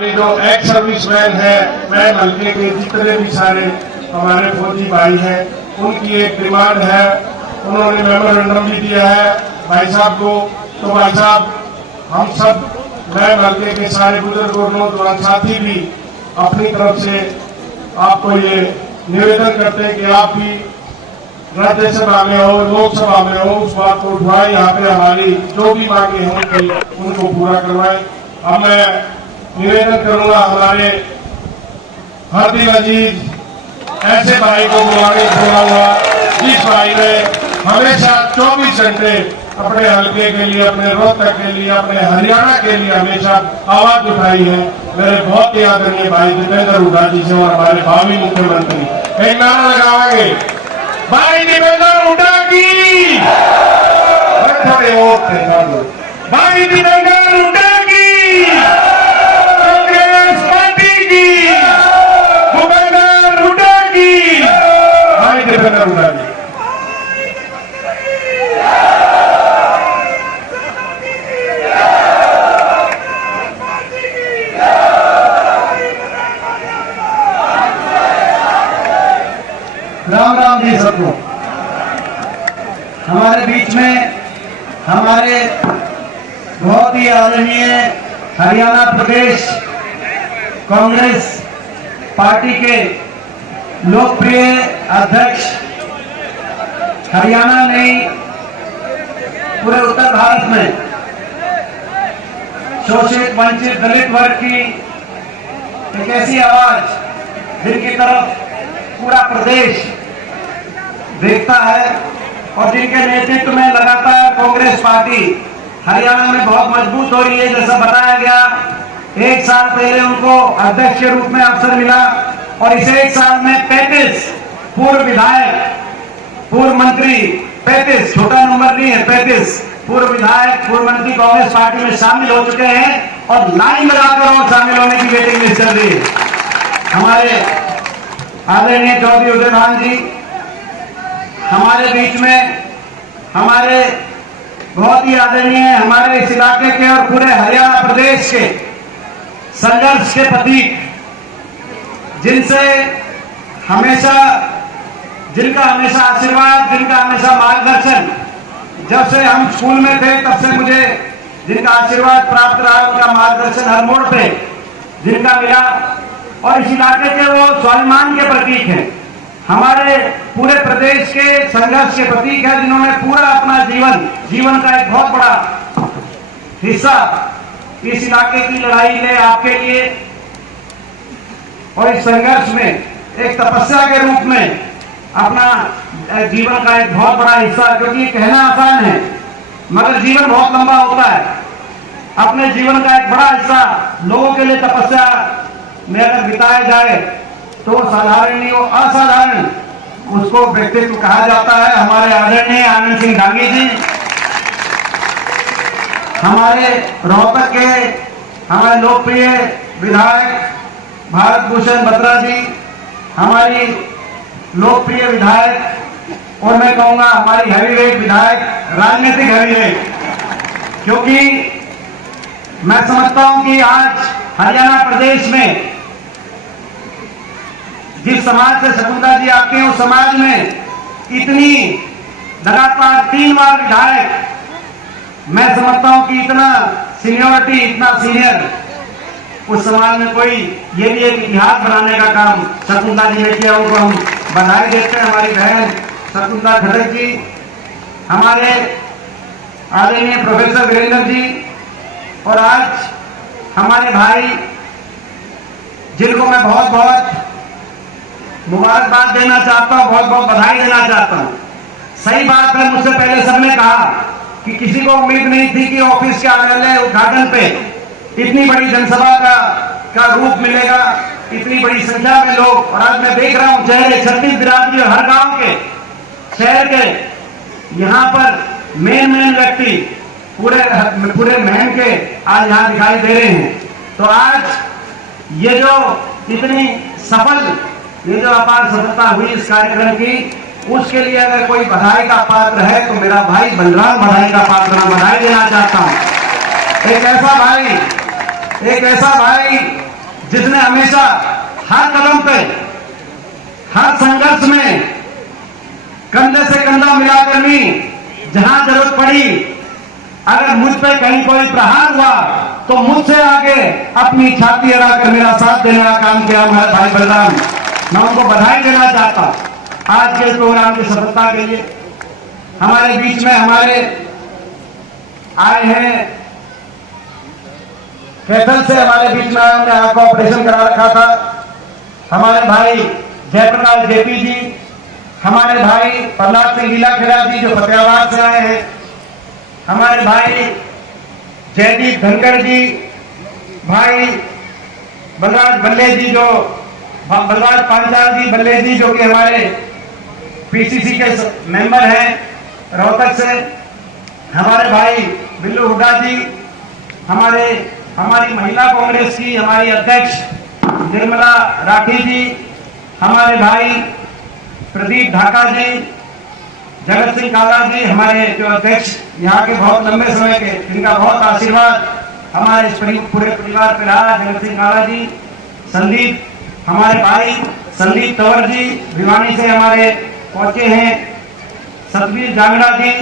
जो ex serviceman है, मैं हल्के के जितने भी सारे हमारे फौजी भाई हैं, उनकी एक डिमांड है। उन्होंने मेमोरेंडम भी दिया है भाई साहब को। तो भाई साहब, हम सब मैं हल्के के सारे बुजुर्ग नौजवान साथी भी अपनी तरफ से आपको ये निवेदन करते हैं कि आप भी राज्यसभा में हो, लोकसभा में हो, उस बात को उठवाएं। यहाँ पे हमारी जो भी मांगे होंगी उनको पूरा करवाएं। अब मैं निवेदन करूंगा हमारे हरदीन अजीज ऐसे भाई को बुलाने बोला हुआ, जिस भाई ने हमेशा 24 घंटे अपने हल्के के लिए, अपने रोहतक के लिए, अपने हरियाणा के लिए हमेशा आवाज उठाई है। मेरे बहुत ही आदरणीय भाई दीपेंद्र हुड्डा जी से और हमारे भावी मुख्यमंत्री एक नारा लगाएंगे, भाई दीपेंद्र हुड्डा की, थोड़े वोट थे, भाई दीपेंद्र हुड्डा की, कांग्रेस पार्टी की, दीपेंद्र हुड्डा की, भाई दीपेंद्र हुड्डा की। राम राम जी सबको। हमारे बीच में हमारे बहुत ही आदरणीय हरियाणा प्रदेश कांग्रेस पार्टी के लोकप्रिय अध्यक्ष, हरियाणा नहीं पूरे उत्तर भारत में शोषित वंचित दलित वर्ग की एक ऐसी आवाज जिनकी तरफ पूरा प्रदेश देखता है और जिनके नेतृत्व में लगातार कांग्रेस पार्टी हरियाणा में बहुत मजबूत हो रही है। जैसा बताया गया, 1 साल पहले उनको अध्यक्ष के रूप में अवसर मिला और इस 1 साल में 35 पूर्व विधायक, पूर्व मंत्री, 35 छोटा नंबर नहीं है, 35 पूर्व विधायक, पूर्व मंत्री कांग्रेस पार्टी में शामिल हो चुके हैं और लाइन लगाकर और शामिल होने की वेटिंग लिस्ट चल रही है। हमारे आदरणीय चौधरी उदय भान जी हमारे बीच में, हमारे बहुत ही आदरणीय हमारे इस इलाके के और पूरे हरियाणा प्रदेश के संघर्ष के प्रतीक, जिनसे हमेशा, जिनका हमेशा आशीर्वाद, जिनका हमेशा मार्गदर्शन, जब से हम स्कूल में थे तब से मुझे जिनका आशीर्वाद प्राप्त रहा, उनका मार्गदर्शन हर मोड़ पे जिनका मिला और इस इलाके के वो स्वाभिमान के प्रतीक हैं, हमारे पूरे प्रदेश के संघर्ष के प्रतीक है, जिन्होंने पूरा अपना जीवन का एक बहुत बड़ा हिस्सा इस इलाके की लड़ाई में आपके लिए और इस संघर्ष में एक तपस्या के रूप में अपना जीवन का एक बहुत बड़ा हिस्सा, क्योंकि कहना आसान है मगर जीवन बहुत लंबा होता है। अपने जीवन का एक बड़ा हिस्सा लोगों के लिए तपस्या में अगर बिताया जाए तो साधारण नहीं, वो असाधारण उसको व्यक्तित्व कहा जाता है। हमारे आदरणीय आनंद सिंह डांगी जी, हमारे रोहतक के हमारे लोकप्रिय विधायक भारत भूषण बत्रा जी, हमारी लोकप्रिय विधायक और मैं कहूंगा हमारी हैवीवेट विधायक, राजनीतिक हैवीवेट, क्योंकि मैं समझता हूं कि आज हरियाणा प्रदेश में जिस समाज से शकुंतला जी आते हैं, उस समाज में इतनी लगातार 3 बार विधायक, मैं समझता हूं कि इतना सीनियरिटी, इतना सीनियर उस समाज में कोई, ये भी एक इतिहास बनाने का काम शकुंतला जी ने किया, उनको हम बधाई देते हैं। हमारी बहन शकुंतला खट्टर जी, हमारे आदरणीय प्रोफेसर वीरेंद्र जी और आज हमारे भाई जिनको मैं बहुत बहुत मुबारकबाद देना चाहता हूं, बहुत बहुत बधाई देना चाहता हूं। सही बात है, मुझसे पहले सबने कहा कि किसी को उम्मीद नहीं थी कि ऑफिस के कार्यालय उद्घाटन पे इतनी बड़ी जनसभा का रूप मिलेगा, इतनी बड़ी संख्या में लोग, और आज मैं देख रहा हूं चेहरे 36 बिरादरी और हर गांव के, शहर के, यहाँ पर मेन व्यक्ति पूरे महम के आज यहाँ दिखाई दे रहे हैं। तो आज ये जो इतनी सफल, ये जो अपार सफलता हुई इस कार्यक्रम की, उसके लिए अगर कोई बधाई का पात्र है तो मेरा भाई बलराम बधाई का पात्र, मैं बधाई देना चाहता हूं। एक ऐसा भाई हमेशा हर कदम पे, हर संघर्ष में कंधे से कंधा मिलाकर भी जहां जरूरत पड़ी, अगर मुझ पे कहीं कोई प्रहार हुआ तो मुझसे आगे अपनी छाती अड़ाकर मेरा साथ देने का काम किया हमारे भाई बलराम। मैं उनको बधाई देना चाहता हूं आज के प्रोग्राम की सफलता के लिए। हमारे बीच में हमारे आए हैं कैथल से, हमारे बीच में हमने आंख का ऑपरेशन करा रखा था, हमारे भाई जयप्रकाश जेपी जी, हमारे भाई प्रहलाद सिंह लीलाखेड़ा जी जो फतेहाबाद से आए हैं, हमारे भाई जयदीप धनखड़ जी, भाई बलराज बल्ले जी जो बलराज पांचाल जी बल्ले जी जो कि हमारे पीसीसी के मेंबर हैं रोहतक से, हमारे भाई बिल्लू हुड्डा जी, हमारी महिला कांग्रेस की हमारी अध्यक्ष निर्मला राठी जी, हमारे भाई प्रदीप ढाका जी, जगत सिंह काला जी, हमारे जो अध्यक्ष यहाँ के बहुत लंबे समय के, जिनका बहुत आशीर्वाद हमारे इस पूरे परिवार पे रहा, जगत सिंह काला जी, संदीप, हमारे भाई संदीप तंवर जी भिवानी से हमारे पहुंचे हैं, सतवीर जांगड़ा जी,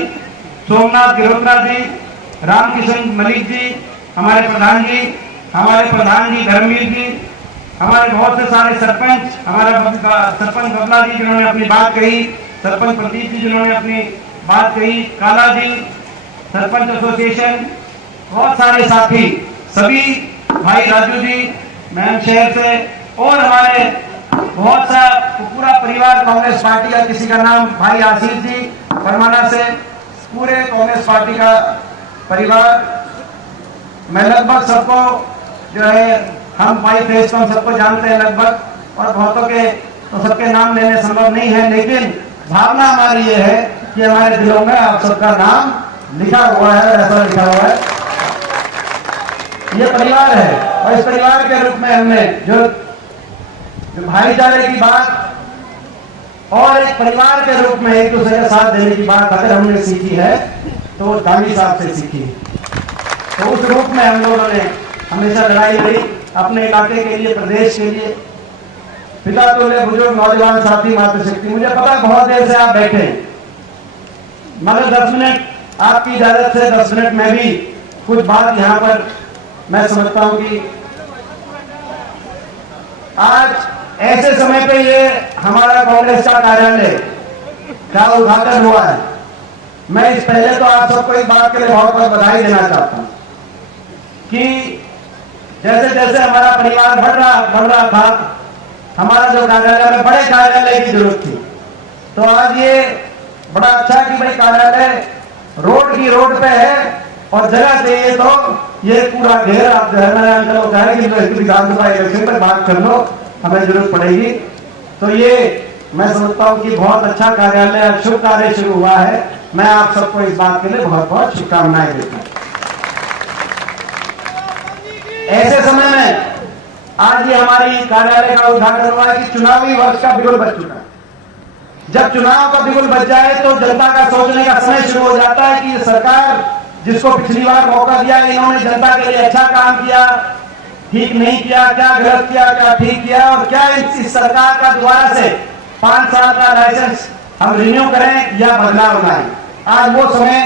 सोमनाथ गिरोत्रा जी, रामकिशन मलिक जी, हमारे प्रधान जी धर्मवीर जी, हमारे बहुत से सारे सरपंच, हमारा सरपंच बबला जी जिन्होंने अपनी बात कही, सरपंच प्रदीप जी जिन्होंने अपनी बात कही, काला जी, सरपंच एसोसिएशन, बहुत सारे साथी, सभी भाई राजू जी मैम शहर से, और हमारे बहुत सा पूरा परिवार कांग्रेस पार्टी का, किसी का नाम भाई आशीष जी परमाना से, पूरे कांग्रेस पार्टी का परिवार। मैं लगभग सबको जो है, हम भाई फेस हम सबको जानते हैं लगभग, और बहुतों के तो सबके नाम लेने संभव नहीं है, लेकिन भावना हमारी ये है कि हमारे दिलों में आप सबका नाम लिखा हुआ है, ऐसा लिखा हुआ है। ये परिवार है, और इस परिवार के रूप में हमने जो भाईचारे की बात और एक परिवार के रूप में एक दूसरे का साथ देने की बात अगर हमने सीखी है तो गांधी साहब से सीखी। तो उस रूप में हम लोगों ने हमेशा लड़ाई लड़ी अपने इलाके के लिए, प्रदेश के लिए। पिता तुल्य बुजुर्ग नौजवान साथी मातृशक्ति, मुझे पता है बहुत देर से आप बैठे हैं, मगर 10 मिनट आपकी इजाजत से 10 मिनट में भी कुछ बात यहाँ पर मैं समझता हूँ कि आज ऐसे समय पे ये हमारा कांग्रेस का कार्यालय का उद्घाटन हुआ है। मैं इस पहले तो आप सबको एक बात के लिए बहुत बहुत बधाई देना चाहता हूं कि जैसे जैसे हमारा परिवार बढ़ रहा था, हमारा जो कार्यालय में बड़े कार्यालय की जरूरत थी, तो आज ये बड़ा अच्छा कि भाई कार्यालय रोड पे है और जगह चाहिए तो ये पूरा घेर आप जो है मैंने अंकल को कहा कि विधानसभा इलेक्शन पर बात कर लो, हमें जरूरत पड़ेगी। तो ये मैं समझता हूँ कि बहुत अच्छा कार्यालय, शुभ कार्य शुरू हुआ है। मैं आप सबको इस बात के लिए बहुत बहुत शुभकामनाएं देता हूँ। ऐसे समय में आज ये हमारी कार्यालय का उद्घाटन हुआ है कि चुनावी वर्ष का बिगुल बज चुका है। जब चुनाव का बिगुल बज जाए तो जनता का सोचने का समय शुरू हो जाता है कि सरकार जिसको पिछली बार मौका दिया, इन्होंने जनता के लिए अच्छा काम किया, ठीक नहीं किया, क्या गलत किया, क्या ठीक किया, और क्या इस सरकार का दोबारा से 5 साल का लाइसेंस हम रिन्यू करें या बदलाव लाएं। आज वो समय,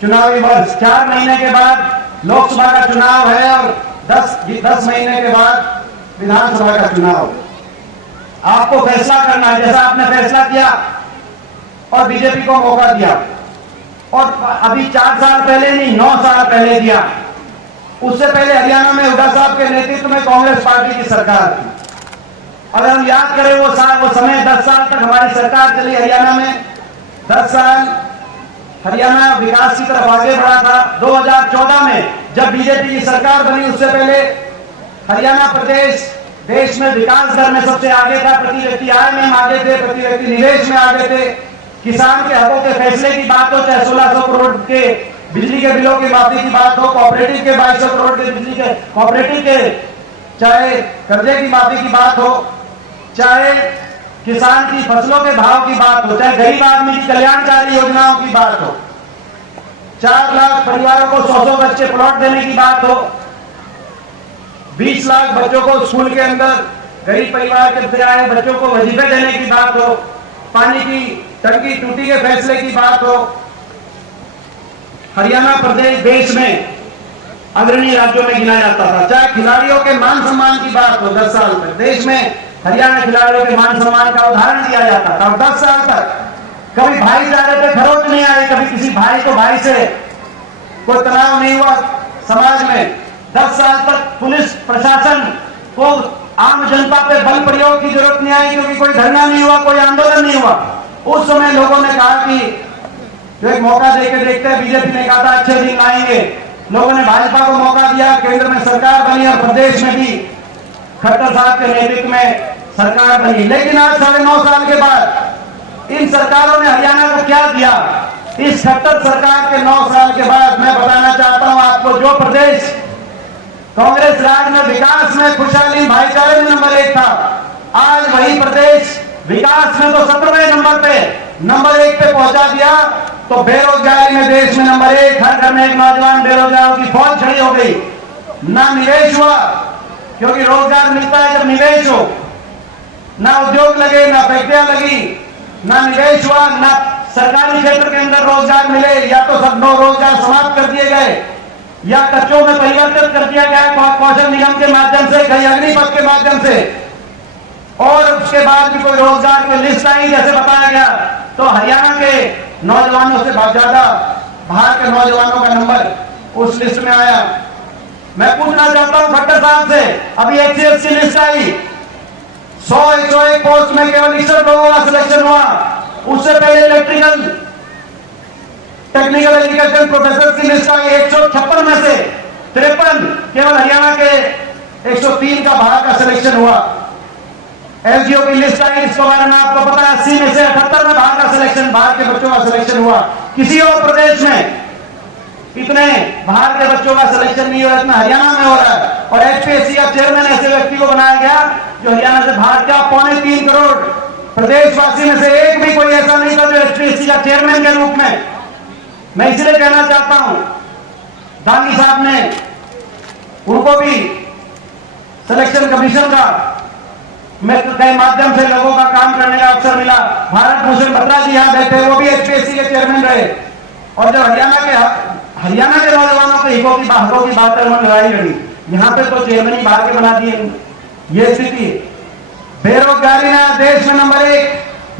चुनावी वर्ष, 4 महीने के बाद लोकसभा का चुनाव है और 10 महीने के बाद विधानसभा का चुनाव। आपको फैसला करना है, जैसा आपने फैसला किया और बीजेपी को मौका दिया, और अभी 4 साल पहले नहीं 9 साल पहले दिया। उससे पहले हरियाणा में हुड्डा साहब के नेतृत्व में कांग्रेस पार्टी की सरकार थी। अगर हम याद करें वो समय 10 साल तक हमारी सरकार चली हरियाणा में। 10 साल हरियाणा विकास की तरफ आगे बढ़ा था। 2014 में जब बीजेपी की सरकार बनी, उससे पहले हरियाणा प्रदेश देश में विकास दर में सबसे आगे था। प्रति व्यक्ति आय में आगे थे, प्रति व्यक्ति निवेश में आगे थे। किसान के हकों के फैसले की बात हो, चाहे 1600 करोड़ के बिजली के बिलों की माफी की बात हो, कोऑपरेटिव के 2200 करोड़ के बिजली के कोऑपरेटिव के, चाहे कर्जे की माफी की बात हो, चाहे किसान की फसलों के भाव की बात हो, चाहे गरीब आदमी की कल्याणकारी योजनाओं की बात हो, 4 लाख परिवारों को 100 गज के प्लॉट देने की बात हो, 20 लाख बच्चों को स्कूल के अंदर, गरीब परिवार के से आए बच्चों को वजीफे देने की बात हो, पानी की टंकी टूटी के फैसले की बात हो, हरियाणा प्रदेश देश में अग्रणी राज्यों में गिना जाता था। चाहे खिलाड़ियों के मान सम्मान की बात हो, 10 साल तक देश में हरियाणा खिलाड़ियों के मान सम्मान का उदाहरण दिया जाता था। 10 साल तक कभी भाईचारे पे खरोच नहीं आई, कभी किसी भाई को भाई से कोई तनाव नहीं हुआ समाज में। 10 साल तक पुलिस प्रशासन को आम जनता पे बल प्रयोग की जरूरत नहीं आई, क्योंकि कोई धरना नहीं हुआ, कोई आंदोलन नहीं हुआ। उस समय लोगों ने कहा कि जो एक मौका देके देखते हैं, बीजेपी ने कहा था अच्छे दिन लाएंगे, लोगों ने भाजपा को मौका दिया, केंद्र में सरकार बनी और प्रदेश में भी खट्टर साहब के नेतृत्व में सरकार बनी। लेकिन आज 9.5 साल के बाद इन सरकारों ने हरियाणा को क्या दिया? इस खट्टर सरकार के 9 साल के बाद मैं बताना चाहता हूं आपको, जो प्रदेश कांग्रेस राज में विकास में, खुशहाली, भाईचारे में नंबर 1 था, आज वही प्रदेश विकास में तो 17वें नंबर 1 पे पहुंचा दिया, तो बेरोजगारी में देश में नंबर 1, हर घर में एक नौजवान बेरोजगारों की फौज खड़ी हो गई। ना निवेश हुआ, क्योंकि रोजगार मिलता है जब निवेश हो, ना उद्योग लगे, ना फैक्ट्रियां लगी, ना निवेश हुआ, ना सरकारी क्षेत्र के अंदर रोजगार मिले, या तो सब रोजगार समाप्त कर दिए गए, या कच्चों में परिवर्तित कर दिया गया कौशल निगम के माध्यम से, कहीं अग्निपथ के माध्यम से, और उसके बाद भी कोई रोजगार की लिस्ट आई जैसे बताया गया, तो हरियाणा के नौजवानों से बहुत ज्यादा बाहर के नौजवानों का नंबर उस लिस्ट में आया। मैं पूछना चाहता हूं खट्टर साहब से, अभी HCS की लिस्ट आई, 101 पोस्ट में केवल 61 लोगों का सिलेक्शन हुआ। उससे पहले इलेक्ट्रिकल टेक्निकल एजुकेशन प्रोफेसर की लिस्ट आई, 156 में से 53 केवल हरियाणा के 103 का बाहर का सिलेक्शन हुआ। LGO की लिस्ट आई, इसके बारे में आपको पता है, 80 में से 78 में बाहर का सिलेक्शन, बाहर के बच्चों का सिलेक्शन हुआ। किसी और प्रदेश में इतने बाहर के बच्चों का सिलेक्शन नहीं हो रहा, इतना हरियाणा में हो रहा है। और HPSC का चेयरमैन ऐसे व्यक्ति को बनाया गया जो हरियाणा से बाहर का 3.25 करोड़ प्रदेशवासी में से एक भी कोई ऐसा नहीं था जो HPSC का चेयरमैन के रूप में। मैं इसलिए कहना चाहता हूं, दानी साहब ने, उनको भी सिलेक्शन कमीशन का के माध्यम से लोगों का काम करने का अवसर मिला। भारत भूषण बत्रा जी यहां बैठे, वो भी HPSC के चेयरमैन रहे। और जब हरियाणा के नौजवानों के हितों की बात लड़ाई लड़ी, यहाँ पे तो चेयरमैन ही बाहर के बना दिए। ये स्थिति, बेरोजगारी ना देश में नंबर 1,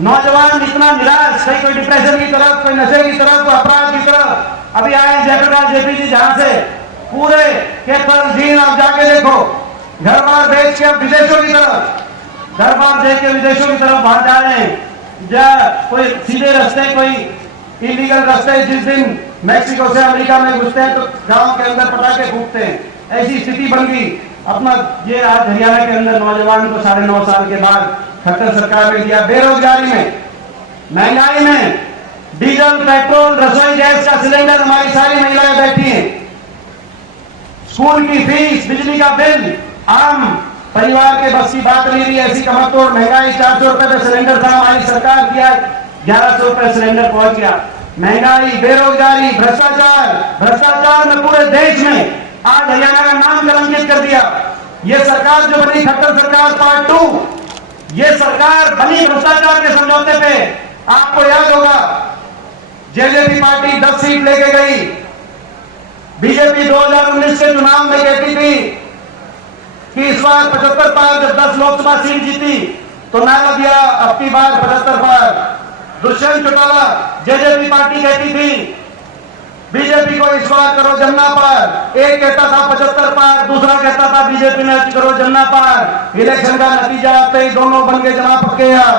नौजवान इतना निराश, कोई डिप्रेशन की तरफ, कोई नशे की तरफ, कोई अपराध की तरफ। अभी आए जयप्रकाश जेपी जी, जहां से पूरे के दिन आप जाके देखो, घर बार बेच के अब विदेशों की तरफ, घर बार देख के विदेशों की तरफ बाहर जा रहे हैं। या कोई सीधे रास्ते, कोई इलीगल रास्ते, जिस दिन मैक्सिको से अमेरिका में घुसते हैं तो गांव के अंदर पटाखे फूकते हैं। ऐसी स्थिति बन गई। अपना ये आज हरियाणा के अंदर नौजवान को 9.5 साल के बाद खट्टर सरकार ने दिया। बेरोजगारी में, महंगाई में, डीजल, पेट्रोल, रसोई गैस का सिलेंडर, हमारी सारी महिलाएं बैठी हैं। स्कूल की फीस, बिजली का बिल, आम परिवार के बस की बात नहीं रही। ऐसी कमरतोड़ महंगाई, 400 रुपए पे सिलेंडर था, हमारी सरकार किया 1100 रुपए सिलेंडर पहुंच गया। महंगाई, बेरोजगारी, भ्रष्टाचार में पूरे देश में आज हरियाणा का नाम कलंकित कर दिया। ये सरकार जो बनी, खट्टर सरकार पार्ट 2, ये सरकार बनी भ्रष्टाचार के समझौते पे। आपको याद होगा, जेजेपी पार्टी 10 सीट लेके गई। बीजेपी 2019 के चुनाव में कहती थी कि इस बार 75 पार, जब 10 लोकसभा सीट जीती तो नारा दिया अब की बार 75 पार। दुष्यंत चौटाला, जेजेपी पार्टी कहती थी बीजेपी को इस बार करो जमना पार। एक कहता था 75 पार, दूसरा कहता था बीजेपी ने करो जमना पार। इलेक्शन का नतीजा आते ही दोनों बन गए जना पक्के यार।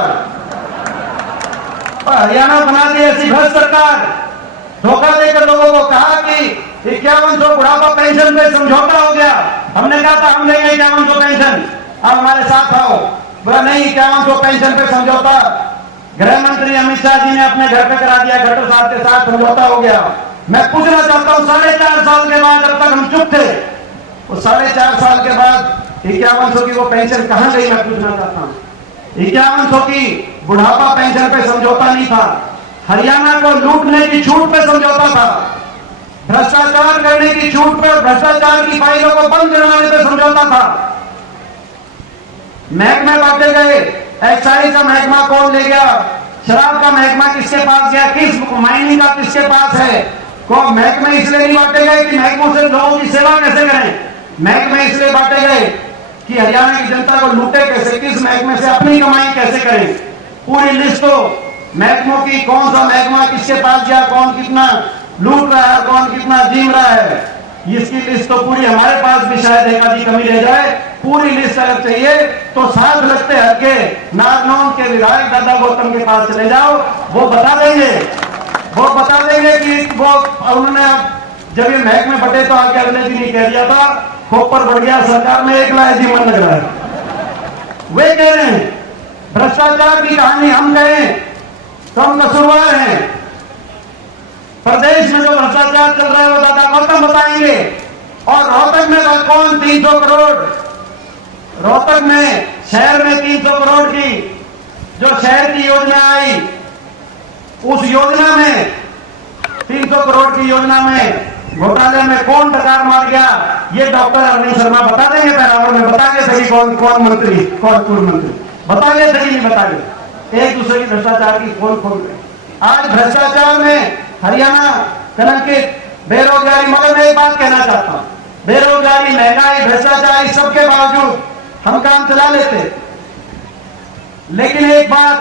हरियाणा बना दी ऐसी भ्रष्ट सरकार, धोखा देकर लोगों को कहा कि 5100 बुढ़ापा पेंशन पे समझौता हो गया। हमने कहा था हम देंगे 5100 पेंशन, आप हमारे साथ आओ। बोला नहीं, 5100 पेंशन पे समझौता गृह मंत्री अमित शाह जी ने अपने घर पे करा दिया, खट्टर साहब के साथ समझौता हो गया। मैं पूछना चाहता हूं, 4.5 साल के बाद, जब तक हम चुप थे, वो 4.5 साल के बाद 5100 की वो पेंशन कहां गई? मैं पूछना चाहता हूं। 5100 की बुढ़ापा पेंशन पे समझौता नहीं था, हरियाणा को लूटने की छूट पे समझौता था। भ्रष्टाचार करने की छूट पर भ्रष्टाचार की फाइलों को बंद करवाने पर समझौता था। महकमे बांटे गए, एक्साइज का महकमा कौन ले गया, शराब का महकमा किसके पास गया, किस माइनिंग का किसके पास है। को महकमे इसलिए नहीं बांटे गए कि महकमों से लोगों की सेवा कैसे करें, महकमे इसलिए बांटे गए कि हरियाणा की जनता को लूटे कैसे, किस महकमे से अपनी कमाई कैसे करें। पूरी लिस्ट तो महकमों की, कौन सा महकमा किसके पास गया, कौन कितना लूट रहा है, कौन कितना जीम रहा है, इसकी लिस्ट तो पूरी हमारे पास भी शायद एक आधी कमी रह जाए। पूरी लिस्ट अगर चाहिए तो साथ लगते हटके नारनौल के विधायक दादा गौतम के पास चले जाओ, वो बता देंगे कि वो उन्होंने जब ये महकमे बटे तो आगे अगले दिन ही कह दिया था खोपर बढ़ गया सरकार में, एक लाख जीवन लग रहा है। वे कह रहे हैं भ्रष्टाचार की कहानी हम कहें तो हम कसूरवार हैं। प्रदेश में जो भ्रष्टाचार चल रहा है वो दादा गौतम बताएंगे। और रोहतक में कौन 300 करोड़, रोहतक में शहर में 300 करोड़ की जो शहर की योजना आई, उस योजना में 300 करोड़ की योजना में घोटाले में कौन डकार मार गया, ये डॉक्टर अरविंद शर्मा बता देंगे। पैरावर में बताएंगे सही कौन मंत्री, कौन पूर्व मंत्री बताएंगे, सही नहीं बताएंगे। एक दूसरे की भ्रष्टाचार की खोल खोल रहे। आज भ्रष्टाचार में हरियाणा कलंकित, बेरोजगारी। मगर मैं एक बात कहना चाहता हूं, बेरोजगारी, महंगाई, भ्रष्टाचार सबके बावजूद हम काम चला लेते। लेकिन एक बात,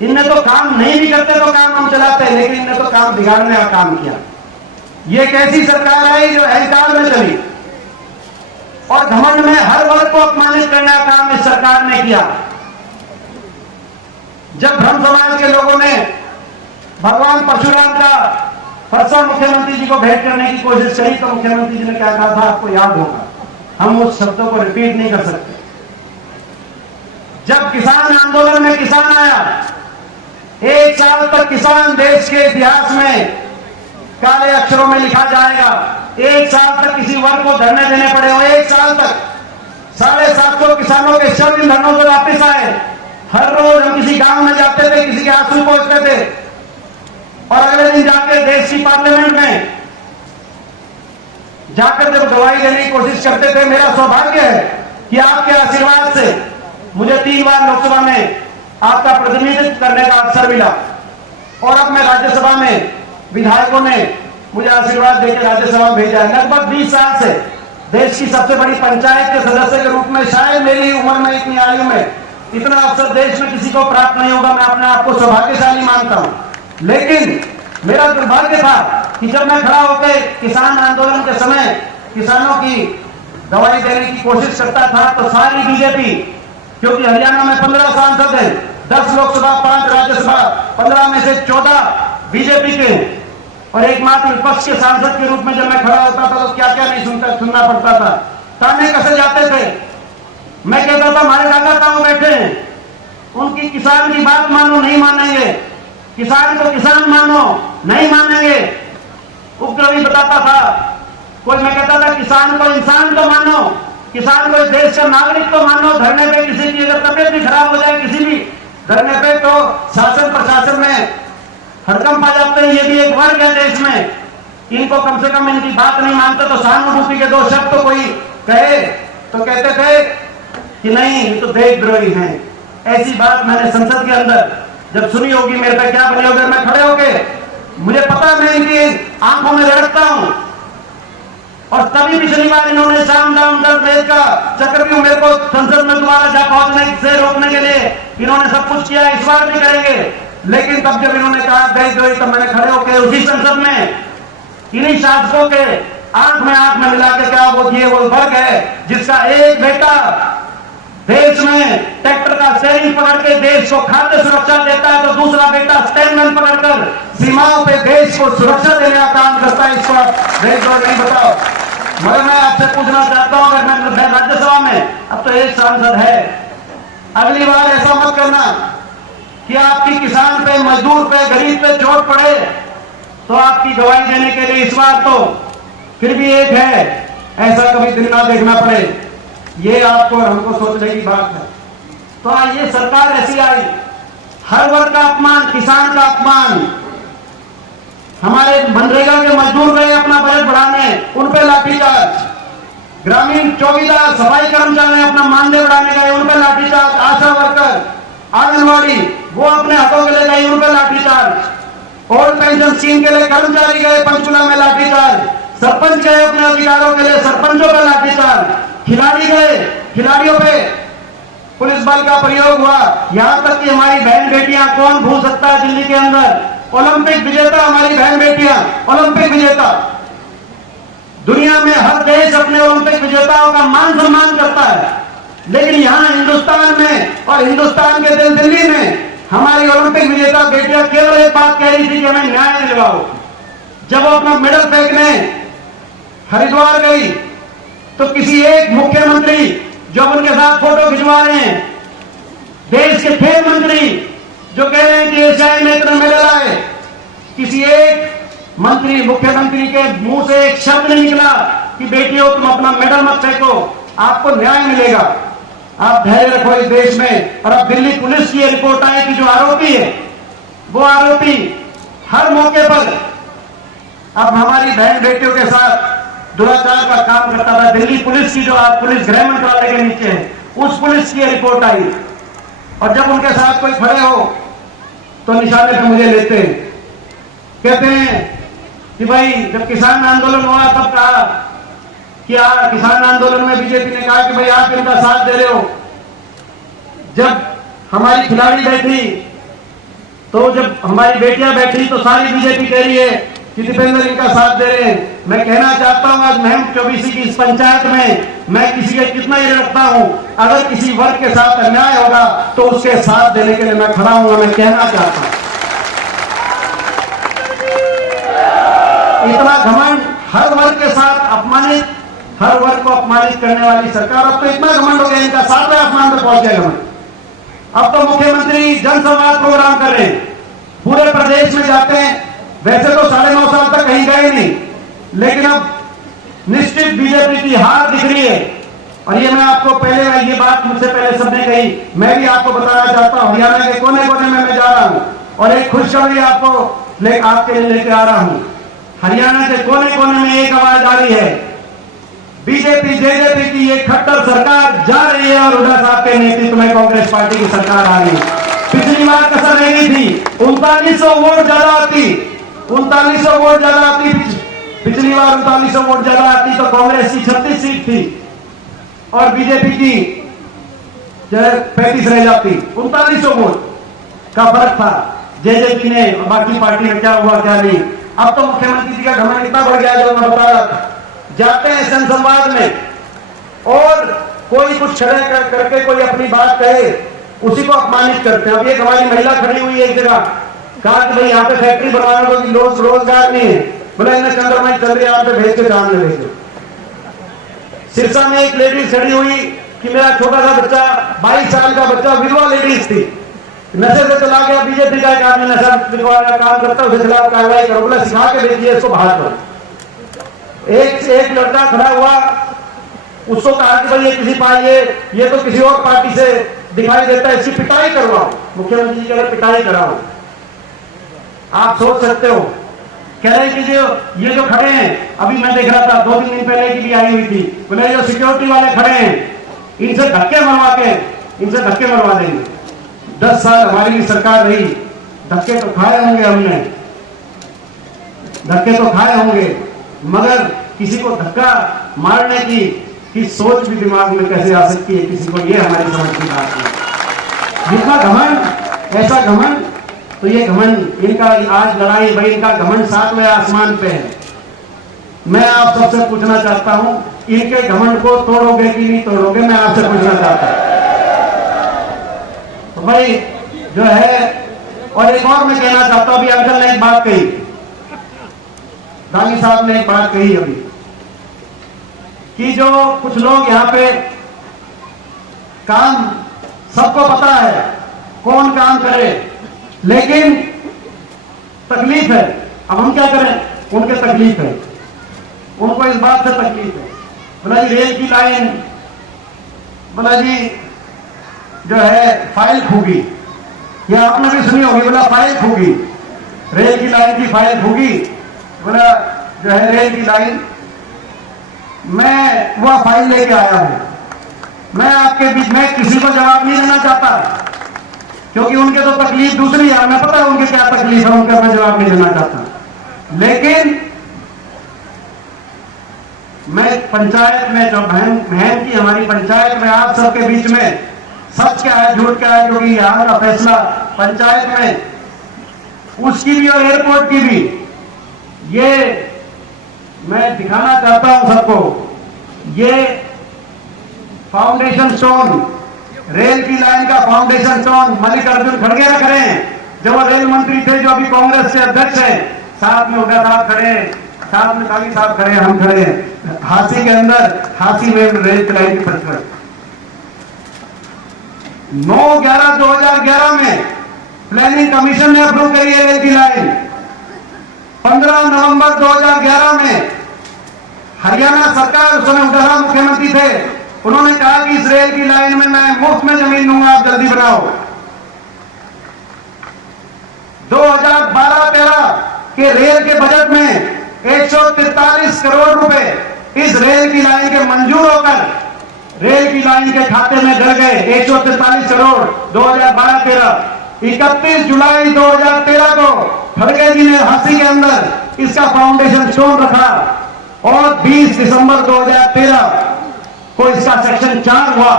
इनने तो काम नहीं भी करते तो काम हम चलाते, लेकिन इनने तो काम बिगाड़ने का काम किया। ये एक ऐसी सरकार आई जो अहंकार में चली और घमंड में हर वर्ग को अपमानित करने का काम इस सरकार ने किया। जब ब्रह्म समाज के लोगों ने भगवान परशुराम का परसा मुख्यमंत्री जी को भेंट करने की कोशिश करी तो मुख्यमंत्री जी ने क्या कहा था, आपको याद होगा, हम उस शब्दों को रिपीट नहीं कर सकते। जब किसान आंदोलन में किसान आया, 1 साल तक किसान देश के इतिहास में काले अक्षरों में लिखा जाएगा। 1 साल तक किसी वर्ग को धरने देने पड़े हो, 1 साल तक 750 किसानों के शव इन धरनों से वापिस आए। हर रोज हम किसी गांव में जाते थे, किसी के आंसू पहुंचते थे और अगले दिन जाकर देश की पार्लियामेंट में जाकर जब गवाही देने की कोशिश करते थे। मेरा सौभाग्य है कि आपके आशीर्वाद से मुझे 3 बार लोकसभा में आपका प्रतिनिधित्व करने का अवसर मिला और अब मैं राज्यसभा में विधायकों ने मुझे आशीर्वाद देकर राज्यसभा में भेजा है। लगभग 20 साल से देश की सबसे बड़ी पंचायत के सदस्य के रूप में शायद मेरी उम्र में, इतनी आयु में इतना अवसर देश में किसी को प्राप्त नहीं होगा। मैं अपने आप को सौभाग्यशाली मानता हूं। लेकिन मेरा दुर्भाग्य था कि जब मैं खड़ा होकर किसान आंदोलन के समय किसानों की गवाही देने की कोशिश करता था तो सारी बीजेपी, क्योंकि हरियाणा में 15 सांसद हैं, 10 लोकसभा, 5 राज्यसभा, 15 में से 14 बीजेपी के, और एकमात्र विपक्ष के सांसद के रूप में जब मैं खड़ा होता था तो क्या क्या नहीं सुनना पड़ता था। ताने कसे जाते थे। मैं कहता था हमारे दादा कहां बैठे हैं, उनकी किसान की बात मानो, नहीं मानेंगे, किसान को किसान मानो, नहीं मानेंगे। उपद्रवी बताता था कोई, मैं कहता था किसान को इंसान तो मानो, किसान को देश का नागरिक तो मानो। धरने पे किसी की अगर तबियत भी खराब हो जाए किसी भी धरने पे तो शासन प्रशासन में हड़कंप आ जाते हैं। ये भी एक वर्ग है देश में, इनको कम से कम इनकी बात नहीं मानते तो सहानुभूति के 2 शब्द तो कोई कहे तो कहते थे कि नहीं ये तो देशद्रोही हैं। ऐसी बात मैंने संसद के अंदर जब सुनी होगी मेरे पे क्या बनी होगी। मैं खड़े होके, मुझे पता है मैं इनकी आंखों में रड़कता हूं और तभी पिछली बार इन्होंने शाम दाम दर्द देश का चक्रव्यूह मेरे को संसद में दोबारा जा पहुंचने से रोकने के लिए इन्होंने सब कुछ किया, इस बार भी करेंगे। लेकिन तब जब इन्होंने कहा देशद्रोही, तब मैंने खड़े होकर उसी संसद में इन्हीं शासकों के आंख में मिला के क्या वो वर्ग है जिसका एक बेटा देश में ट्रैक्टर का स्टीयरिंग पकड़ के देश को खाद्य सुरक्षा देता है तो दूसरा बेटा स्टैंडगन पकड़कर सीमाओं पे देश को सुरक्षा देने का काम करता है। इसको देशद्रोह नहीं बताओ। मगर मैं आपसे पूछना चाहता हूं, अगर मैं राज्यसभा में अब तो एक सांसद है, अगली बार ऐसा मत करना कि आपकी किसान पे, मजदूर पे, गरीब पे चोट पड़े तो आपकी गवाही देने के लिए इस बार तो फिर भी एक है, ऐसा कभी दिन ना देखना पड़े। ये आपको और हमको सोचने की बात है। तो ये सरकार ऐसी आई, हर वर्ग का अपमान, किसान का अपमान, हमारे मनरेगा के मजदूर गए अपना बजट बढ़ाने, उन पे लाठीचार्ज। ग्रामीण चौकीदार सफाई कर्मचारी अपना मानदेय बढ़ाने गए, उन पे लाठीचार्ज। आशा वर्कर, आंगनबाड़ी वो अपने हकों के लिए गई, उन पे लाठीचार्ज। ओल्ड पेंशन स्कीम के लिए कर्मचारी गए पंचकुला में लाठीचार्ज। सरपंच गए अपने अधिकारों के लिए, सरपंचों पर लाठीचार्ज। खिलाड़ी गए, खिलाड़ियों पे पुलिस बल का प्रयोग हुआ। यहां तक कि हमारी बहन बेटियां, कौन भूल सकता है दिल्ली के अंदर ओलंपिक विजेता, हमारी बहन बेटियां ओलंपिक विजेता। दुनिया में हर देश अपने ओलंपिक विजेताओं का मान सम्मान करता है, लेकिन यहां हिंदुस्तान में और हिंदुस्तान के दिल दिल्ली में हमारी ओलंपिक विजेता बेटियां केवल एक बात कह रही थी कि हमें न्याय दिलवाओ। जब वो अपना मेडल फेंकने हरिद्वार गई तो किसी एक मुख्यमंत्री जो उनके साथ फोटो खिंचवा रहे हैं, देश के खेल मंत्री जो कह रहे हैं कि एशियाई में इतना मेडल आए, किसी एक मंत्री मुख्यमंत्री के मुंह से एक शब्द नहीं निकला कि बेटियों तुम अपना मेडल मत फेंको, आपको न्याय मिलेगा। आप धैर्य रखो इस देश में। और अब दिल्ली पुलिस की रिपोर्ट आई कि जो आरोपी है वो आरोपी हर मौके पर अब हमारी बहन बेटियों के साथ दुराचार का काम करता था। दिल्ली पुलिस की जो आज पुलिस गृह मंत्रालय के नीचे है, उस पुलिस की रिपोर्ट आई। और जब उनके साथ कोई खड़े हो तो निशाने पे मुझे लेते हैं, कहते हैं कि भाई जब किसान आंदोलन हुआ तब कहा कि किसान आंदोलन में बीजेपी ने कहा कि भाई आप इनका साथ दे रहे हो। जब हमारी खिलाड़ी बैठी तो जब हमारी बेटियां बैठी तो सारी बीजेपी कह रही है कि दीपेंद्र इनका साथ दे रहे हैं। मैं कहना चाहता हूं आज महम चौबीसी की इस पंचायत में मैं किसी का कितना ही रखता हूं, अगर किसी वर्ग के साथ अन्याय होगा तो उसके साथ देने के लिए मैं खड़ा हूं। मैं कहना चाहता हूं इतना घमंड हर वर्ग के साथ अपमानित, हर वर्ग को अपमानित करने वाली सरकार, अब तो इतना घमंड हो गया इनका 7वें आसमान पर पहुंच गया घमंड। अब तो मुख्यमंत्री जनसंवाद प्रोग्राम कर रहे हैं, पूरे प्रदेश में जाते हैं। वैसे तो 9.5 साल तक कहीं गए नहीं, लेकिन अब निश्चित बीजेपी की हार दिख रही है। और ये मैं आपको पहले, ये बात मुझसे पहले सबने कही, मैं भी आपको बताना चाहता हूं। हरियाणा के कोने कोने में मैं जा रहा हूं और एक खुशखबरी आपको आपके लिए लेकर आ रहा हूं। हरियाणा के कोने कोने में एक आवाज आ रही है, बीजेपी जेजेपी की ये खट्टर सरकार जा रही है और हुड्डा साहब के नेतृत्व में कांग्रेस पार्टी की सरकार आ रही है। पिछली बार कसर रह गई थी, 3900 वोट ज्यादा आती, 3900 वोट ज्यादा आती। पिछली बार 3900 वोट ज्यादा आती तो कांग्रेस की 36 सीट थी और बीजेपी की 35 रह जाती। 3900 वोट का फर्क था। जेजेपी ने, बाकी पार्टी में क्या हुआ क्या नहीं। अब तो मुख्यमंत्री जी का घमंड इतना बढ़ गया, जो मैं बता रहा था। जाते हैं जनसंवाद में और कोई कुछ खड़े करके कोई अपनी बात कहे, उसी को अपमानित करते हैं। अब एक हमारी महिला खड़ी हुई है एक जगह, कहा कि भाई यहाँ पे फैक्ट्री बनवाने को रोजगार नहीं है, बोला इन्हें चंद्रमा चल रही यहाँ पे भेज के काम ले भेजो। सिरसा में एक लेडीज खड़ी हुई कि मेरा छोटा सा बच्चा 22 साल का बच्चा, विधवा लेडीज थी, नशे से चला गया। बीजेपी का एक आदमी नशा दिलवाने का काम करता है, उसके खिलाफ कार्रवाई करो, बोला सिखा के भेजिए इसको बाहर करो। एक लड़का खड़ा हुआ, उसको कहा कि भाई ये किसी पाइए, ये तो किसी और पार्टी से दिखाई देता है, इसकी पिटाई करवाओ। मुख्यमंत्री जी कह रहे पिटाई कराओ। आप सोच सकते हो, कह रहे कि जो ये जो खड़े हैं, अभी मैं देख रहा था 2-3 दिन पहले की भी आई हुई थी, बोले जो सिक्योरिटी वाले खड़े हैं इनसे धक्के मरवा देंगे। 10 साल हमारी भी सरकार रही, धक्के तो खाए होंगे हमने, धक्के तो खाए होंगे, मगर किसी को धक्का मारने की सोच भी दिमाग में कैसे आ सकती है किसी को, ये हमारी समझ की बात है। जितना घमंड, ऐसा घमंड, तो ये घमंड इनका आज लड़ाई भाई, इनका घमंड 7वें आसमान पे है। मैं आप सबसे पूछना चाहता हूं, इनके घमंड को तोड़ोगे कि नहीं तोड़ोगे, मैं आपसे पूछना चाहता हूं। तो भाई जो है, और एक और मैं कहना चाहता हूं, अभी अंकल ने एक बात कही, दानी साहब ने एक बात कही अभी, कि जो कुछ लोग यहाँ पे काम, सबको पता है कौन काम करे, लेकिन तकलीफ है। अब हम क्या करें, उनके तकलीफ है, उनको इस बात से तकलीफ है। बोला जी रेल की लाइन, बोला जी जो है फाइल खूगी, या आपने भी सुनी होगी, बोला फाइल खूगी। रेल की लाइन की फाइल होगी, पूरा जो है रेल की लाइन, मैं वह फाइल लेके आया हूं। मैं आपके बीच में किसी को जवाब नहीं देना चाहता, क्योंकि उनके तो तकलीफ दूसरी है, हमें पता है उनकी क्या तकलीफ है, उनका मैं जवाब नहीं देना चाहता। लेकिन मैं पंचायत में, जो बहन की हमारी पंचायत में, आप सबके बीच में सच क्या है झूठ क्या है, क्योंकि यहां का फैसला पंचायत में, उसकी भी और एयरपोर्ट की भी, ये मैं दिखाना चाहता हूं सबको। ये फाउंडेशन स्टोन, रेल की लाइन का फाउंडेशन स्टोन मल्लिकार्जुन खड़गे रख रहे हैं, जब वो रेल मंत्री थे, जो अभी कांग्रेस के अध्यक्ष हैं। साथ में हुड्डा साहब खड़े हैं, साथ में काली साहब खड़े हैं, हम खड़े हैं। हाथी के अंदर, हाथी में रेल की लाइन की प्रतिष्ठा 9/11/2011 में प्लानिंग कमीशन ने अप्रूव करी है रेल की लाइन। 15 नवंबर 2011 में हरियाणा सरकार, उस समय हुड्डा साहब मुख्यमंत्री थे, उन्होंने कहा कि इस रेल की लाइन में मैं मुफ्त में जमीन दूंगा, आप जल्दी बनाओ। 2012-13 के रेल के बजट में 143 करोड़ रुपए इस रेल की लाइन के मंजूर होकर रेल की लाइन के खाते में डल गए। 143 करोड़ 2012-13। 31 जुलाई 2013 को खड़गे जी ने हाथी के अंदर इसका फाउंडेशन स्टोन रखा, और 20 दिसंबर 2013 को इसका सेक्शन 4 हुआ।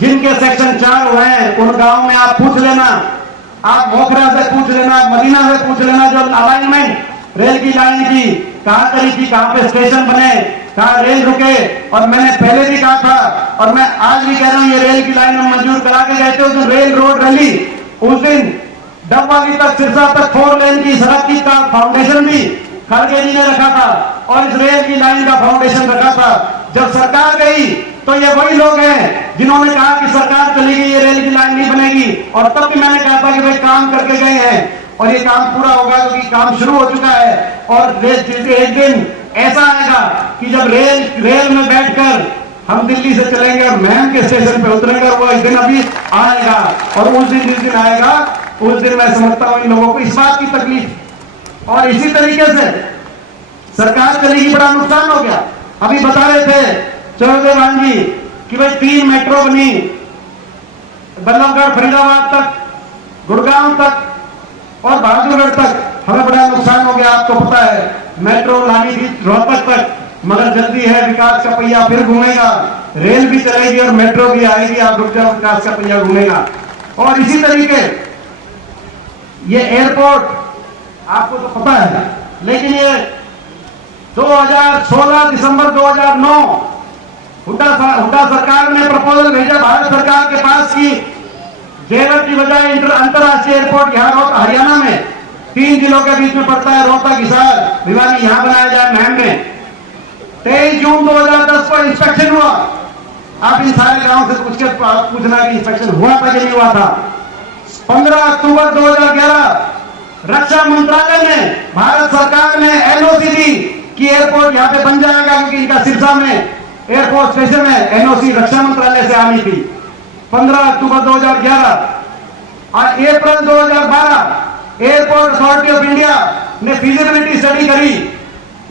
जिनके सेक्शन 4 हुए हैं उन गांव में आप पूछ लेना, आप मोखरा से पूछ लेना, मदीना से पूछ लेना, जो अलाइनमेंट रेल की लाइन की कहां करी थी, कहां पे स्टेशन बने, कहां रेल रुके। और मैंने पहले भी कहा था, और मैं आज भी कह रहा हूं, ये रेल की लाइन हम मंजूर करा के गए थे। उस रेल रोड रैली उस दिन डबवाली तक, सिरसा तक 4 लेन की सड़क की का फाउंडेशन भी खड़गे जी ने रखा था, और इस रेल की लाइन का फाउंडेशन रखा था। जब सरकार गई तो ये वही लोग हैं जिन्होंने कहा कि सरकार चली गई, ये रेल की लाइन नहीं बनेगी। और तब भी मैंने कहा था कि भाई काम करके गए हैं, और ये काम पूरा होगा, क्योंकि काम शुरू हो चुका है। और एक दिन ऐसा आएगा कि जब रेल में बैठकर हम दिल्ली से चलेंगे और महम के स्टेशन पे उतरेंगे, वो एक दिन अभी आएगा। और उस दिन जिस दिन आएगा, उस दिन मैं समझता हूं इन लोगों को इस बात की तकलीफ। और इसी तरीके से सरकार चलेगी, बड़ा नुकसान हो गया। अभी बता रहे थे चौधरी जी कि भाई 3 मेट्रो बनी, बल्लभगढ़ फरीदाबाद तक, गुड़गांव तक और बहादुरगढ़ तक। हमें बड़ा नुकसान हो गया, आपको पता है। मेट्रो लानी थी रोहतक तक, मगर जल्दी है, विकास का पहिया फिर घूमेगा, रेल भी चलेगी और मेट्रो भी आएगी, आप रुक जाओ, विकास का पहिया घूमेगा। और इसी तरीके ये एयरपोर्ट आपको तो पता है, लेकिन ये 2016 दिसंबर 2009 हुड्डा सरकार ने प्रपोजल भेजा भारत सरकार के पास की जेवर की बजाय अंतरराष्ट्रीय एयरपोर्ट यहां हरियाणा में 3 जिलों के बीच में पड़ता है, रोहतक, हिसार, भिवानी, यहां बनाया जाए महम में। 23 जून 2010 को इंस्पेक्शन हुआ। आप इन सारे गांव से पूछना कि इंस्पेक्शन हुआ था कि नहीं हुआ था। 15 अक्टूबर 2011 रक्षा मंत्रालय ने, भारत सरकार ने एनओसी दी कि एयरपोर्ट यहां पे बन जाएगा, क्योंकि इनका सिरसा में एयरपोर्ट स्टेशन है। एनओसी रक्षा मंत्रालय से आनी थी 15 अक्टूबर 2011। और अप्रैल 2012 एयरपोर्ट अथॉरिटी ऑफ इंडिया ने फीजिबिलिटी स्टडी करी।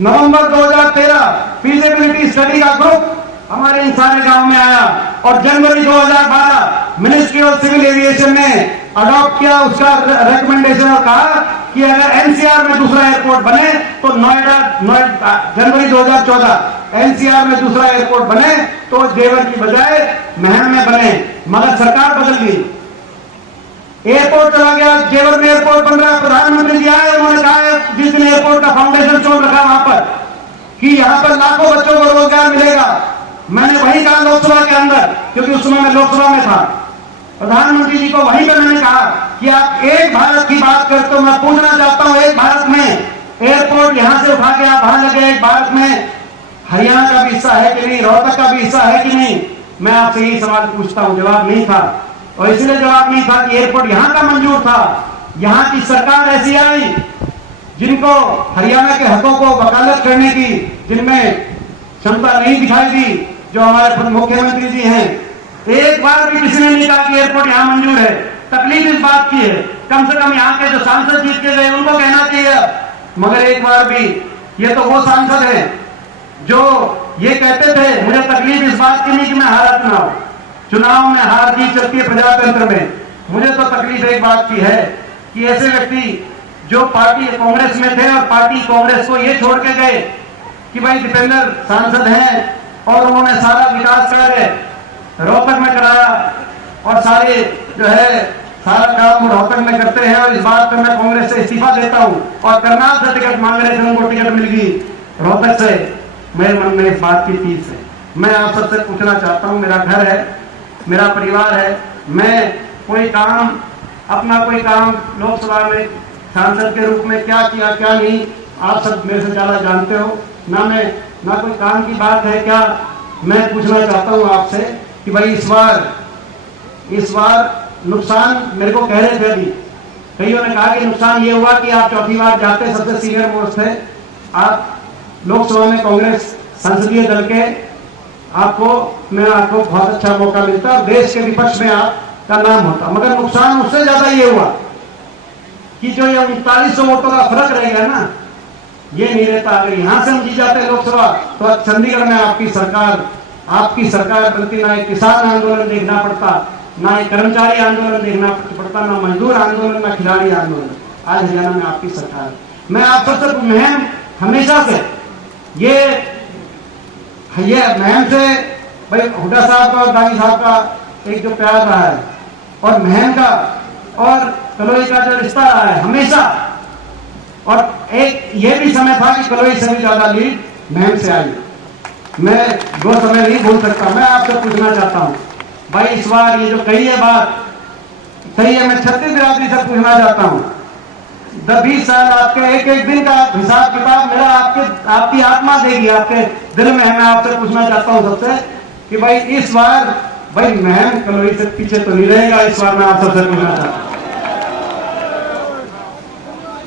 नवंबर 2013 फीजिबिलिटी स्टडी का ग्रुप हमारे इन सारे गांव में आया, और जनवरी 2012 मिनिस्ट्री ऑफ सिविल एविएशन ने अडॉप्ट किया उसका रिकमेंडेशन, और कहा कि अगर एनसीआर में दूसरा एयरपोर्ट बने तो नोएडा, जनवरी 2014 एनसीआर में दूसरा एयरपोर्ट बने तो जेवर की बजाय महम में बने। मगर सरकार बदल गई, एयरपोर्ट चला गया, जेवर में एयरपोर्ट बन रहा। प्रधानमंत्री जी आए, उन्होंने कहा जिस दिन एयरपोर्ट का फाउंडेशन स्टोन रखा वहां पर कि यहां पर लाखों बच्चों को रोजगार मिलेगा। मैंने वही कहा लोकसभा के अंदर, क्योंकि उस समय मैं लोकसभा में था। प्रधानमंत्री जी को वहीं पर मैंने कहा कि आप एक भारत की बात करते हो, मैं पूछना चाहता हूं, एक भारत में एयरपोर्ट यहां से उठा के आप वहां लगे, एक भारत में हरियाणा का भी हिस्सा है कि नहीं, रोहतक का भी हिस्सा है कि नहीं। मैं आपसे यही सवाल पूछता हूं, जवाब नहीं था। और इसलिए जवाब नहीं था कि एयरपोर्ट यहां का मंजूर था। यहां की सरकार ऐसी आई जिनको हरियाणा के हकों को वकालत करने की, जिनमें क्षमता नहीं दिखाई दी, जो हमारे मुख्यमंत्री जी हैं। एक बार भी किसी ने नहीं कहा कि एयरपोर्ट यहां मंजूर है। तकलीफ इस बात की है कम से कम यहाँ के जो सांसद जीत के गए उनको कहना चाहिए। मगर एक बार भी ये तो वो सांसद है जो ये कहते थे, मुझे तकलीफ इस बात की नहीं कि मैं हारा चुनाव में हार जीत चलती है प्रजातंत्र में, मुझे तो तकलीफ एक बात की है कि ऐसे व्यक्ति जो पार्टी कांग्रेस में थे और पार्टी कांग्रेस को ये छोड़ के गए कि भाई दीपेंद्र सांसद हैं और उन्होंने सारा विकास कार्य रोहतक में कराया और सारे जो है सारा काम रोहतक में करते हैं और इस बात पर मैं कांग्रेस से इस्तीफा देता हूं और करनाल से टिकट मांग रहे थे, उनको टिकट मिल गई रोहतक से। मेरे मन में इस बात की चीज है, मैं आप सबसे पूछना चाहता हूं, मेरा घर है, मेरा परिवार है, मैं कोई काम अपना कोई काम लोकसभा में सांसद के रूप में क्या किया क्या नहीं, आप सब मेरे से ज्यादा जानते हो। ना कोई काम की बात है क्या, मैं पूछना चाहता हूं आपसे कि भाई इस बार नुकसान मेरे को कह रहे थे, अभी कईयों ने कहा कि नुकसान ये हुआ कि आप चौथी बार जाते, सबसे सीनियर मोस्ट थे आप लोकसभा में कांग्रेस संसदीय दल के, आपको बहुत अच्छा मौका मिलता और देश के विपक्ष में आपका नाम होता। मगर नुकसान उससे ज्यादा ये हुआ कि जो ये 3900 वोटों का फर्क रह गया ना, ये नहीं रहता। अगर यहां से हम जीत जाते लोकसभा तो चंडीगढ़ में आपकी सरकार बनती, ना एक किसान आंदोलन देखना पड़ता, ना एक कर्मचारी आंदोलन देखना पड़ता, ना मजदूर आंदोलन, ना खिलाड़ी आंदोलन। आज हरियाणा में आपकी सरकार है। मैं आप सबसे मुहिम हमेशा से ये महम से भाई हुड्डा साहब का और दागी साहब का एक जो प्यार रहा है और महम का और कलोई का जो रिश्ता रहा है हमेशा, और एक ये भी समय था कि कलोई से भी ज्यादा लीड महम से आई। मैं वो समय नहीं भूल सकता। मैं आपसे पूछना चाहता हूं भाई, इस बार ये जो कही है बात सही है, मैं छत्तीस बिरादरी से पूछना चाहता हूं, 20 साल आपके एक दिन का हिसाब किताब मेरा आपकी आत्मा देगी, आपके दिल में है। मैं आपसे पूछना चाहता हूं सबसे कि भाई इस बार भाई महम कलोई से पीछे तो नहीं रहेगा, इस बार मैं आप सबसे पूछना चाहता हूं।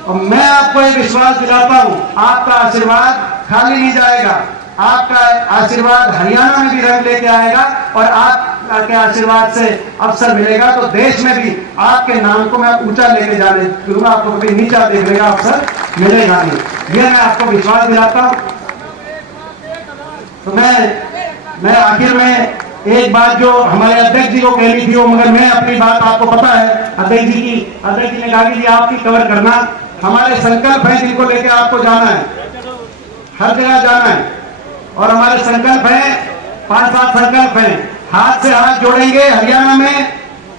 और मैं आपको एक विश्वास दिलाता हूं, आपका आशीर्वाद खाली नहीं जाएगा, आपका आशीर्वाद हरियाणा में भी रंग लेके आएगा और आपके आशीर्वाद से अवसर मिलेगा तो देश में भी आपके नाम को मैं ऊंचा लेके जाने दूंगा, आपको कभी नीचा देखने का अवसर मिलेगा नहीं, ये मैं आपको विश्वास दिलाता हूं। तो मैं आखिर में एक बात जो हमारे अध्यक्ष जी को कहनी थी वो, मगर मैं अपनी बात आपको पता है अध्यक्ष जी ने कहा कि जी आपकी कवर करना, हमारे संकल्प है जिनको लेके आपको जाना है, हर जगह जाना है और हमारे संकल्प है 5-7 संकल्प है। हाथ से हाथ जोड़ेंगे, हरियाणा में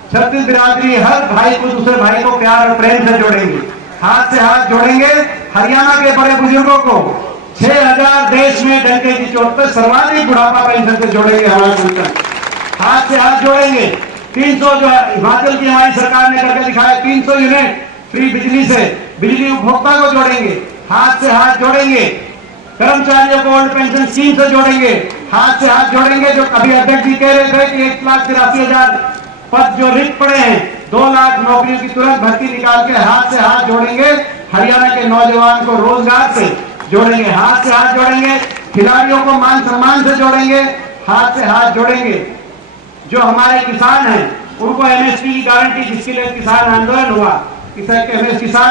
36 बिरादरी हर भाई को दूसरे भाई को प्यार और प्रेम से जोड़ेंगे, हाथ से हाथ जोड़ेंगे। हरियाणा के बड़े बुजुर्गों को 6000 देश में डंके की चोट पर सर्वाधिक बुढ़ापा पेंशन से जोड़ेंगे, हमारा संकल्प। हाथ से हाथ जोड़ेंगे। 300 जो है हिमाचल की हमारी सरकार ने करके दिखाया, 300 यूनिट फ्री बिजली से बिजली उपभोक्ता को जोड़ेंगे, हाथ से हाथ जोड़ेंगे। कर्मचारियों को ओल्ड पेंशन स्कीम से जोड़ेंगे, हाथ से हाथ जोड़ेंगे। जो अभी अध्यक्ष जी कह रहे थे कि 1,83,000 पद जो रिक्त पड़े हैं, 2 लाख नौकरियों की तुरंत भर्ती निकाल के हाथ से हाथ जोड़ेंगे। हरियाणा के नौजवान को रोजगार से जोड़ेंगे, हाथ से हाथ जोड़ेंगे। खिलाड़ियों को मान सम्मान से जोड़ेंगे, हाथ से हाथ जोड़ेंगे। जो हमारे किसान हैं उनको एमएसपी की गारंटी, जिसके लिए किसान आंदोलन हुआ, किसान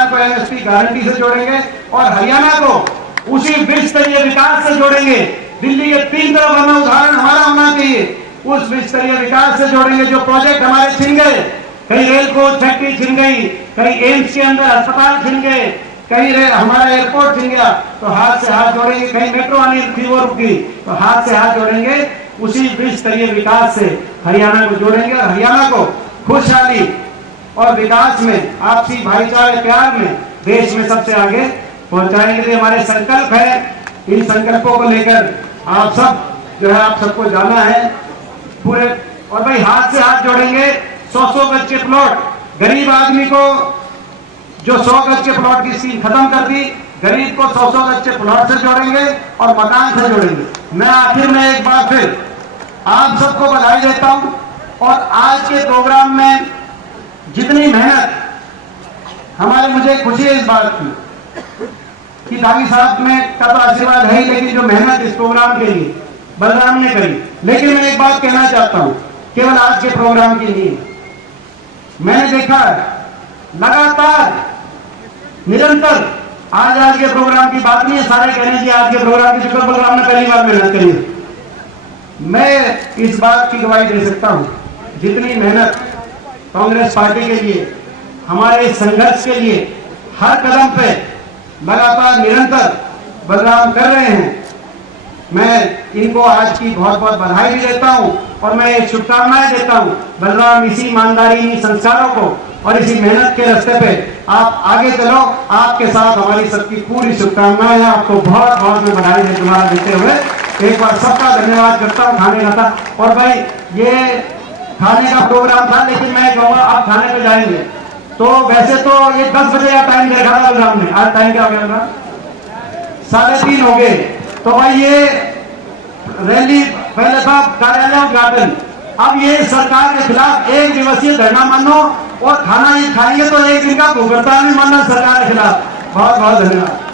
को एमएसपी गारंटी से जोड़ेंगे और हरियाणा को उसी विश्व स्तरीय विकास से जोड़ेंगे। दिल्ली के 3 तरफ हमें उदाहरण हमारा होना चाहिए, उस विश्व स्तरीय विकास से जोड़ेंगे। जो प्रोजेक्ट हमारे छिन गए, कहीं रेल कोच फैक्ट्री छिन गई, कहीं एम्स के अंदर अस्पताल छिन गए, कहीं हमारा एयरपोर्ट छिन गया, तो हाथ से हाथ जोड़ेंगे। कहीं मेट्रो आनी थी वो रुक गई, तो हाथ से हाथ जोड़ेंगे। उसी विश्व स्तरीय विकास से हरियाणा को जोड़ेंगे और हरियाणा को खुशहाली और विकास में, आपसी भाईचारे प्यार में देश में सबसे आगे पहुंचाने के लिए हमारे संकल्प है। इन संकल्पों को लेकर आप सब जो है, आप सबको जाना है पूरे। और भाई हाथ से हाथ जोड़ेंगे। 100 गज के प्लॉट, गरीब आदमी को जो 100 गज के प्लॉट की स्कीम खत्म कर दी, गरीब को 100 गज के प्लॉट से जोड़ेंगे और मकान से जोड़ेंगे। मैं आखिर में एक बार फिर आप सबको बधाई देता हूं और आज के प्रोग्राम में जितनी मेहनत हमारे, मुझे खुशी है इस बात की कि दागी साहब में का तो आशीर्वाद है ही, लेकिन जो मेहनत इस प्रोग्राम के लिए बलराम ने करी। लेकिन मैं एक बात कहना चाहता हूं, केवल आज के प्रोग्राम के लिए मैंने देखा है लगातार निरंतर, आज के प्रोग्राम की बात नहीं है, सारे कहने की आज के प्रोग्राम की, शुक्र प्रोग्राम ने पहली बार मेहनत करी है। मैं इस बात की गवाही दे सकता हूं, जितनी मेहनत कांग्रेस पार्टी के लिए, हमारे संघर्ष के लिए हर कदम पे लगातार निरंतर बलराम कर रहे हैं, मैं इनको आज की बहुत बहुत बधाई भी देता हूं और मैं शुभकामनाएं देता हूं। बलराम इसी ईमानदारी, इन्हीं संस्कारों को और इसी मेहनत के रास्ते पे आप आगे चलो, आपके साथ हमारी सबकी पूरी शुभकामनाएं हैं। आपको बहुत बहुत मैं बधाई देते हुए एक बार सबका धन्यवाद करता हूँ। खाने का था और भाई ये खाने का प्रोग्राम था, लेकिन मैं कहूँगा आप खाने पे जाएंगे तो वैसे तो ये 10 बजे का टाइम देखा था बलराम ने, आज टाइम क्या हो गया था, 3:30 हो गए। तो भाई ये रैली पहले था कार्यालय उद्घाटन, अब ये सरकार के खिलाफ 1 दिवसीय धरना मानो और खाना ये खाएंगे तो 1 दिन का भूख हड़ताल भी मानना सरकार के खिलाफ। बहुत बहुत धन्यवाद।